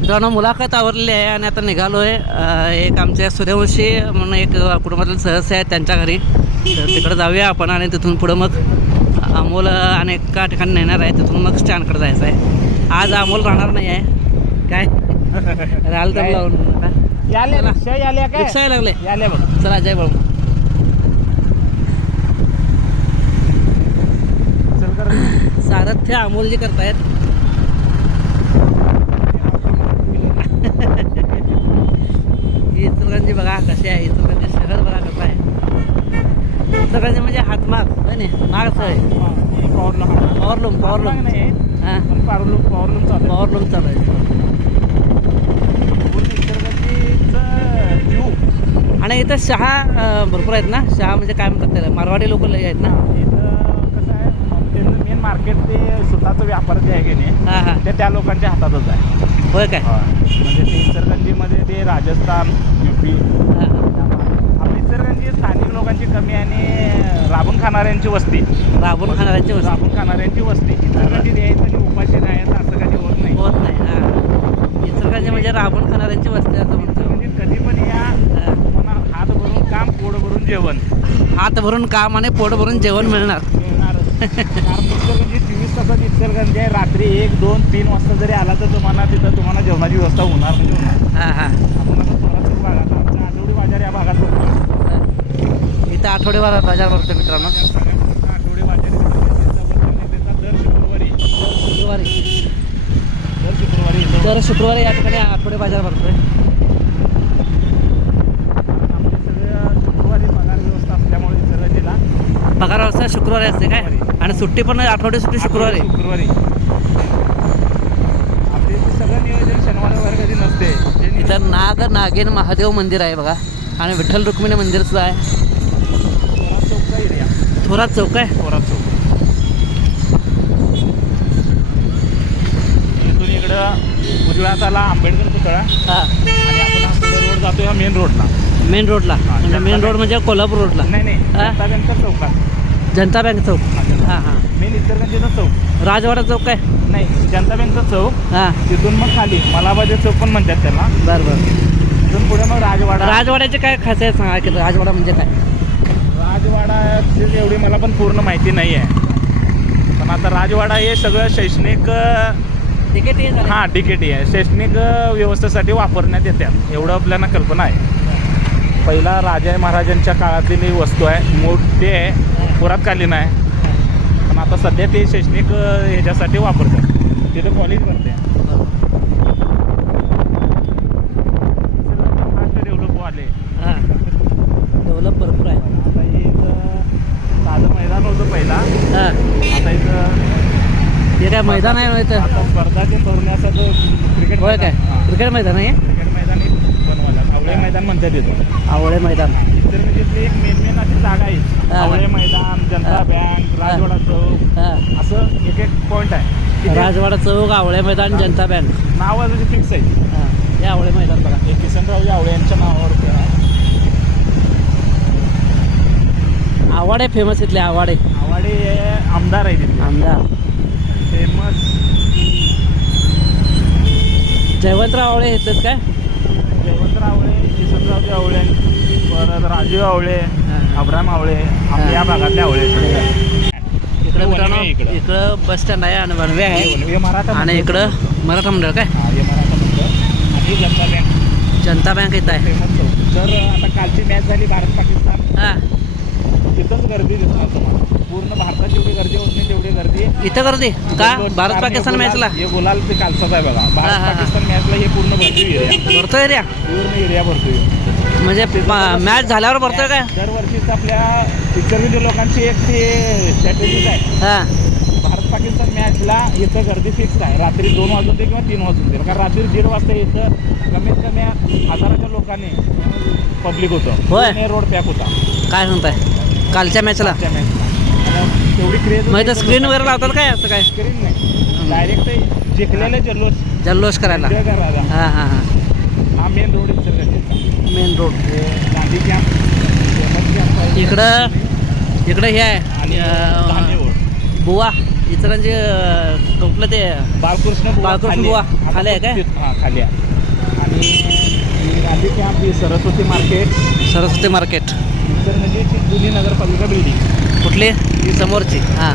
मित्रांनो मुलाखत आवरलेली आहे आणि आता निघालो आहे एक आमच्या सूर्यवंशी म्हणून एक कुटुंबातील सदस्य आहेत त्यांच्या घरी. तर तिकडे जाऊया आपण आणि तिथून पुढं मग अमोल अनेका ठिकाणी नेणार आहे. तिथून मग स्टँडकडे जायचं आहे. आज अमोल राहणार नाही आहे काय? राहिलं तर लावून. याले चला. रिक्षा याले काय? रिक्षा लागले. याले बघ. चला जय चल कर. सारथ्य अमोलजी करतायत. ही इचलकरंजी बघा कशी आहे. इचलकरंजी शहर बघा कसं आहे. इचलकरंजी म्हणजे हातमाग नाही? मागच आहे पॉवरलूम पॉवरलूम पॉवरलूम नाही हां. पण पॉवरलूम पॉवरलूम चालू पॉवरलूम चालू आहे. आणि इथं शहा भरपूर आहेत ना? शहा म्हणजे काय म्हणतात त्याला? मारवाडी लोक आहेत ना? इथं कसं आहे त्यांचं मेन मार्केट ते सुताचं व्यापार जे आहे की नाही ते त्या लोकांच्या हातातच आहे. होय काय? म्हणजे ते इचलकरंजीमध्ये ते राजस्थान युपी आपली इचलकरंजी स्थानिक लोकांची कमी आणि राबून खाणाऱ्यांची वस्ती. राबून खाणाऱ्यांची वस्तू. राबून खाणाऱ्यांची वस्ती. इचलकरंजी द्यायचं आणि उपाशी राहायचं असं कधी होत नाही. होत नाही इचलकरंजी म्हणजे राबून खाणाऱ्यांची वस्ती असं म्हणतो. म्हणजे कधी पण या हां. तुम्हाला हात भरून काम पोट भरून जेवण. हात भरून काम आणि पोट भरून जेवण मिळणार. इचलकरंजी चोवीस तासात इचलकरंजी आहे रात्री एक दोन तीन वाजता जरी आला तर तुम्हाला तिथं तुम्हाला जेवणाची व्यवस्था होणार म्हणजे होणार हां हां. आपण आता थोरातच भागात आमचा आठवडी बाजार या भागात इथं आठवडे बाजार बाजार भरतो मित्रांनो. आठवडी बाजार दर शुक्रवारी. शुक्रवारी. दर शुक्रवारी दर शुक्रवारी या ठिकाणी आठवडे बाजार भरतोय आमचे सगळे शुक्रवारी पगार व्यवस्था असल्यामुळे इचलकरंजीला पगार व्यवस्था शुक्रवारी असते काय? आणि सुट्टी पण आठवडे सुट्टी शुक्रवारी. शुक्रवारी. आपले इथे सगळं नियोजन शनिवारी वगैरे कधी नसते. जे नियोजन इथं नाग नागेन महादेव मंदिर आहे बघा. आणि विठ्ठल रुक्मिणी मंदिर सुद्धा आहे. थोरात चौक आहे थोरात चौक इकडं उजव्या हाताला आंबेडकर पुतळा. हां. रोड जातो ह्या मेन रोडला मेन रोडला म्हणजे मेन रोड म्हणजे कोल्हापूर रोडला नाही नाही? जनता चौकात जनता बँक चौक. हां हां मेन इचलकरंजीचा चौक. राजवाडा चौक आहे नाही जनता बँकचा चौक. हां. तिथून मग खाली मलाबाजे चौक पण म्हणतात त्याला. बरं बरं. तिथून पुढे मग राजवाडा. राजवाड्याचे काय खासियत सांगा की राजवाडा म्हणजे काय? राजवाडाची एवढी मला पण पूर्ण माहिती नाही आहे पण आता राजवाडा हे सगळं शैक्षणिक हे हां टिकेटी आहे. शैक्षणिक व्यवस्थेसाठी वापरण्यात येतात एवढं आपल्याला कल्पना आहे. पहिला राजा महाराजांच्या काळातील ही वस्तू आहे. मोठी आहे. पुरातकालीन आहे. पण आता सध्या ते शैक्षणिक ह्याच्यासाठी वापरतात. तिथं कॉलेज बनते फास्ट डेव्हलप आले हां डेव्हलप भरपूर आहे आता हे एक अ, साधं मैदान होतं पहिला हां आता इथं हे काय मैदान आहे आता स्पर्धा ते क्रिकेट होय काय? मैदान- क्रिकेट मैदान आहे? क्रिकेट मैदान एक बनवायला. आवळे मैदान म्हणतात येतो आवळे मैदान. तर म्हणजे ते एक मेन मेन अशी जागा आहे हां. आवळे मैदान जनता हां. बँक राजवाडा चौक हां. असं एक एक पॉईंट आहे. की ते राजवाडा चौक आवळे मैदान जनता बँक नाव फिक्स आहे. हां. हे आवळे मैदान बघा. हे किसनरावजी आवळे यांच्या नावावरती आहे. आवाडे फेमस इथले आवाडे आवाडे हे आमदार आहे आमदार. फेमस जयवंतराव आवळे येतात काय? जयवंतराव आवळे किसनरावजी आवळे परत राजीव आवळे अब्राम आवळे आपल्या या भागातले आवळे. इकडे मित्रांनो इकडं. इकडं बस स्टँड आहे आणि वनवे आहे. मराठा आणि. इकडं मराठा मंडळ काय? मराठा मंदिर. आणि जनता बँक. जनता बँक इथं आहे. तर आता कालची मॅच झाली भारत पाकिस्तान हां. तिथंच गर्दी दिसणार तुम्हाला. पूर्ण भारतात जेवढी गर्दी होत नाही तेवढी गर्दी इथं गर्दी? का? भारत पाकिस्तान मॅचला? हे गुलाल ते कालचाच आहे बघा. भारत. पाकिस्तान मॅचला हे पूर्ण भरतो एरिया भरतो एरिया पूर्ण एरिया भरतो म्हणजे मॅच झाल्यावर भरतोय काय? दरवर्षीच आपल्या पिक्चर लोकांची एक ती स्ट्रॅटेजीज आहे. हां. भारत पाकिस्तान मॅचला इथं गर्दी फिक्स आहे. रात्री दोन वाजून दे किंवा तीन वाजून दे. कारण रात्री दीड वाजता इथं कमीत कमी हजाराच्या लोकांनी पब्लिक होतं. रोड पॅक होता. काय सांगताय? कालच्या मॅचला? मॅचला. तेवढी क्रेज मग इथं स्क्रीन वगैरे लावतात काय असं काय? स्क्रीन नाही. डायरेक्ट जिंकलेले जल्लोष. जल्लोष करायला. enjoy करायला. हां हां हां. हा main road main road Gandhi camp famous camp आहे. इकडं इकडं हे आहे. अं, रोड बुवा. इतरांचे अं, कुठलं ते? बाळकृष्ण बुवा बाळकृष्ण खाली बुवा आहे. खाली आहे काय? हां खाली आहे. आणि ही गांधी कॅम्प ही सरस्वती मार्केट सरस्वती मार्केट इचलकरंजीची जुनी नगरपालिका बिल्डिंग कुठली? समोरची. हां.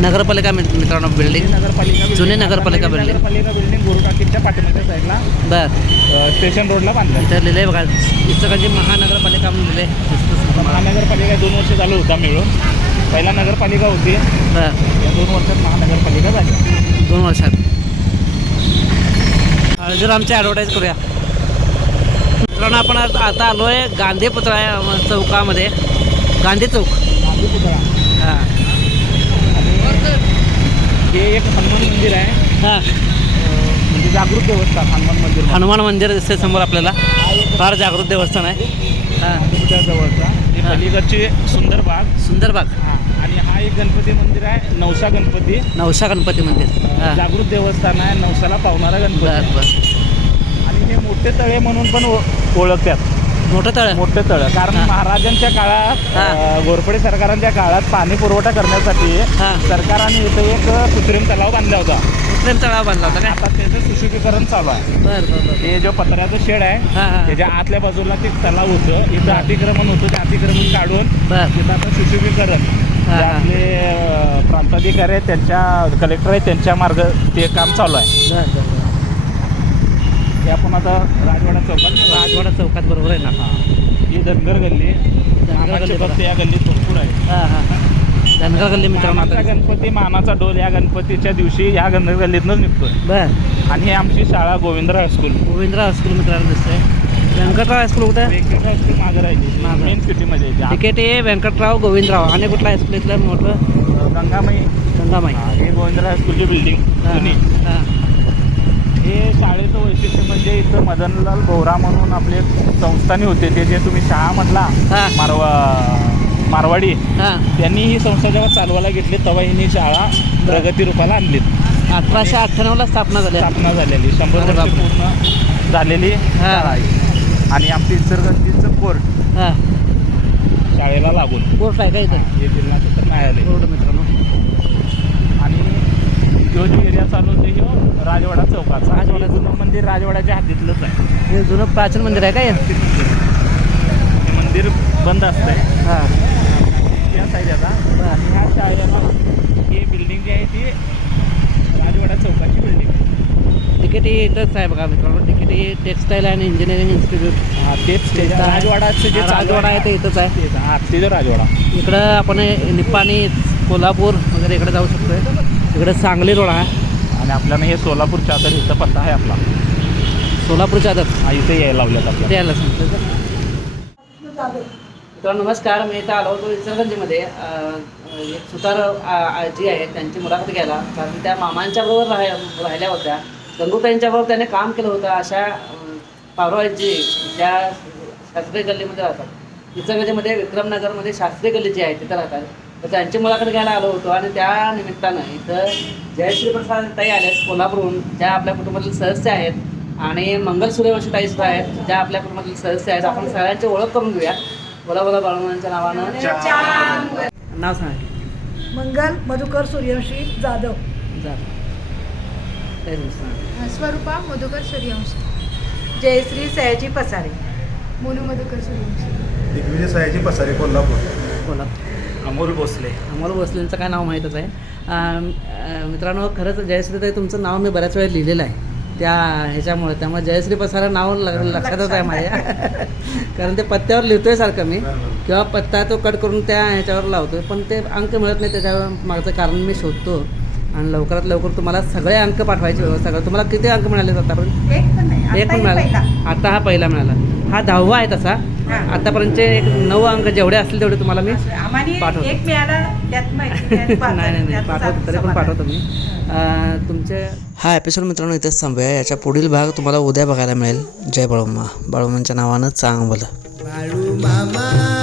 नगरपालिका मित- मित्रांनो बिल्डिंग नगरपालिका. जुनी नगरपालिका बिल्डिंग गुरुटाकीच्या पाठीमागच्या साईडला बर. स्टेशन रोडला बांधलं इथं लिहिलंय बघा इतरांची महानगरपालिका म्हणून लिहिलंय. महानगरपालिका दोन वर्ष झालं होता मिळून. पहिला नगरपालिका होती. बर. या दोन वर्षात महानगरपालिका झाली. दोन वर्षात. जर आमची ॲडव्हर्टाईज करूया. मित्रांनो आपण आता आलो आहे गांधी पुतळा चौकामध्ये. गांधी चौक. गांधी पुतळा हां आणि हे एक हनुमान मंदिर आहे. हां. म्हणजे जागृत देवस्थान हनुमान मंदिर. हनुमान मंदिर दिसते समोर आपल्याला. फार जागृत देवस्थान आहे. हां ही हा. पलीकडची सुंदर बाग. सुंदर बाग. हा आणि हा एक गणपती मंदिर आहे नवसा गणपती. नवसा गणपती मंदिर. हां. जागृत देवस्थान आहे नवसाला पावणारा गणपती. बर आहे. बर. आणि हे मोठे तळे म्हणून पण ओ- ओळखतात. मोठं तळ. मोठे तळ. कारण हा. महाराजांच्या काळात हा. अ, घोरपडे सरकारांच्या काळात पाणी पुरवठा करण्यासाठी हा. सरकारने इथं एक कृत्रिम तलाव बांधला होता. कृत्रिम तळाव बांधला होता काय? आता त्याचं सुशोभीकरण चालू आहे. बर बर बर. हे जो पत्र्याचं शेड आहे हां त्याच्या आतल्या बाजूला ते तलाव होतं. इथं अतिक्रमण होतं. ते अतिक्रमण काढून बर. तिथं आता सुशोभीकरण हा, जे हा. आपले अ, प्रांताधिकारी आहेत त्यांच्या कलेक्टर आहेत त्यांच्या मार्ग ते काम चालू आहे. बर बर बर. हे आपण आता राजवाडा चौकात राजवाडा चौकात बरोबर आहे ना? हा. ही धनगर गल्ली मामाचे गल्ली भक्त या गल्लीत भरपूर आहे. हां हां. धनगर गल्ली मित्रांनो आता गणपती मानाचा डोल या गणपतीच्या दिवशी ह्या धनगर गल्लीतनंच निघतोय. बर. आणि ही आमची शाळा गोविंदराव हायस्कूल गोविंदराव हायस्कूल मित्रांनो दिसतंय. व्यंकटराव हायस्कूल कुठे? वेंकट हायस्कूल मागं राहिली. मेन सिटीमध्ये. तिकेट आहे व्यंकटराव गोविंदराव आणि कुठला हायस्कूल इथलं मोठं? गंगामाई. गंगामाई. हा, हे गोविंदराव हायस्कूलची बिल्डिंग हां, हां. हे शाळेचं वैशिष्ट्य म्हणजे इथं मदनलाल बोहरा म्हणून आपले संस्थानी होते. ते जे तुम्ही शाळा म्हटला हां. मारवा मारवाडी हां. त्यांनी ही संस्था जेव्हा चालवायला घेतली तेव्हा हिनी शाळा प्रगती रूपाला आणलीत अठराशे अठ्ठ्याण्णवला स्थापना झाली. स्थापना झालेली. शंभर अरे वर्ष बापरे. पूर्ण झालेली शाळा आहे. आणि आमची इचलकरंजीचं कोर्ट हां. शाळेला लागून. कोर्ट आहे का इथं? हे जिल्हा सत्र न्यायालय कोर्ट मित्रांनो. जो जो एरिया चालू होते ह्यो राजवाडा चौकाचा. राजवाडा जुनं मंदिर राजवाड्याच्या हद्दीतलंच आहे. हे जुनं प्राचीन मंदिर आहे का हे? हे मंदिर बंद असतंय. हां. या साईडला बरं. आणि ह्या शाळेला ही बिल्डिंग जी आहे ती राजवाडा चौकाची बिल्डिंग आहे. तिकीट हे इथंच आहे बघा मित्रांनो. तिकीट हे टेक्सटाईल अँड इंजिनिअरिंग इन्स्टिट्यूट हा तेच त्याच्या राजवाडाचं जे राजवाडा आहे ते इथंच आहे. तेच, ते जो राजवाडा. इकडं आपण निपाणी कोल्हापूर वगैरे इकडे जाऊ शकतोय. इकडे सांगली रोड आहे. आणि आपल्याला हे सोलापूर चादर इथं पत्ता आहे आपला. सोलापूर चादर. हा इथे यायला लावल्यात आपल्याला. ते यायला सांगतो तर नमस्कार. मी इथं आलो होतो अं, एक सुतार आ- आजी आहे त्यांची मुलाखत घ्यायला. कारण त्या मामांच्या बरोबर राह राहिल्या होत्या. गंगूताईंच्या बरोबर त्याने काम केलं होतं. अशा अं, पारो आजी ज्या शास्त्रीय गल्लीमध्ये राहतात. इचलकरंजीमध्ये विक्रमनगरमध्ये शास्त्रीय गल्ली जी आहे तिथं राहतात. तर त्यांची मुलाखत घ्यायला आलो होतो आणि त्या निमित्तानं इथं जयश्री प्रसाद ताई आल्यात कोल्हापूरहून ज्या आपल्या कुटुंबातील सदस्य आहेत आणि मंगल सूर्यवंशी ताई सुद्धा आहेत ज्या आपल्या कुटुंबातील सदस्य आहेत. आपण सगळ्यांची ओळख करून घेऊया. बोला बोला बाळूमांच्या नावानं. नाव सांगा मंगल मधुकर सूर्यवंशी जाधव. जा काय दिवस स्वरूपा मधुकर सूर्यवंशी. जयश्री सयाजी पसारे. मोनू मधुकर सूर्यवंशी. दिग्विजय सयाजी पसारे कोल्हापूर. बोला अमोल भोसले. अमोल भोसलेंचं काय नाव माहीतच आहे. मित्रांनो खरंच जयश्रीताई तुमचं नाव मी बऱ्याच वेळा लिहिलेलं आहे. त्या ह्याच्यामुळे त्यामुळे जयश्री पसारा नाव ल- लक्षातच आहे माझ्या. कारण ते पत्त्यावर लिहितोय सारखं मी. किंवा पत्ता तो कट करून त्या ह्याच्यावर लावतोय. पण ते अंक मिळत नाही त्याच्यावर मागचं कारण मी शोधतो. आणि लवकरात लवकर तुम्हाला सगळे अंक पाठवायचे व्यवस्था करा तुम्हाला किती अंक मिळाले आतापर्यंत एक पण हे मिळाला. पहिला. आता हा पहिला मिळाला. हा दहावा आहे तसा. आतापर्यंतचे एक नऊ अंक जेवढे असतील तेवढे तुम्हाला मी पाठवतो. एक मिळाला त्यात माहिती नाही, नाही नाही नाही त्यात पाठवतो तरी पण. पाठवतो मी. अं, तुमचे हा एपिसोड मित्रांनो इथेच थांबूया. याच्या पुढील भाग तुम्हाला उद्या बघायला मिळेल. जय बाळूमा. बाळूमांच्या नावानं चांग बोला बाळू मामा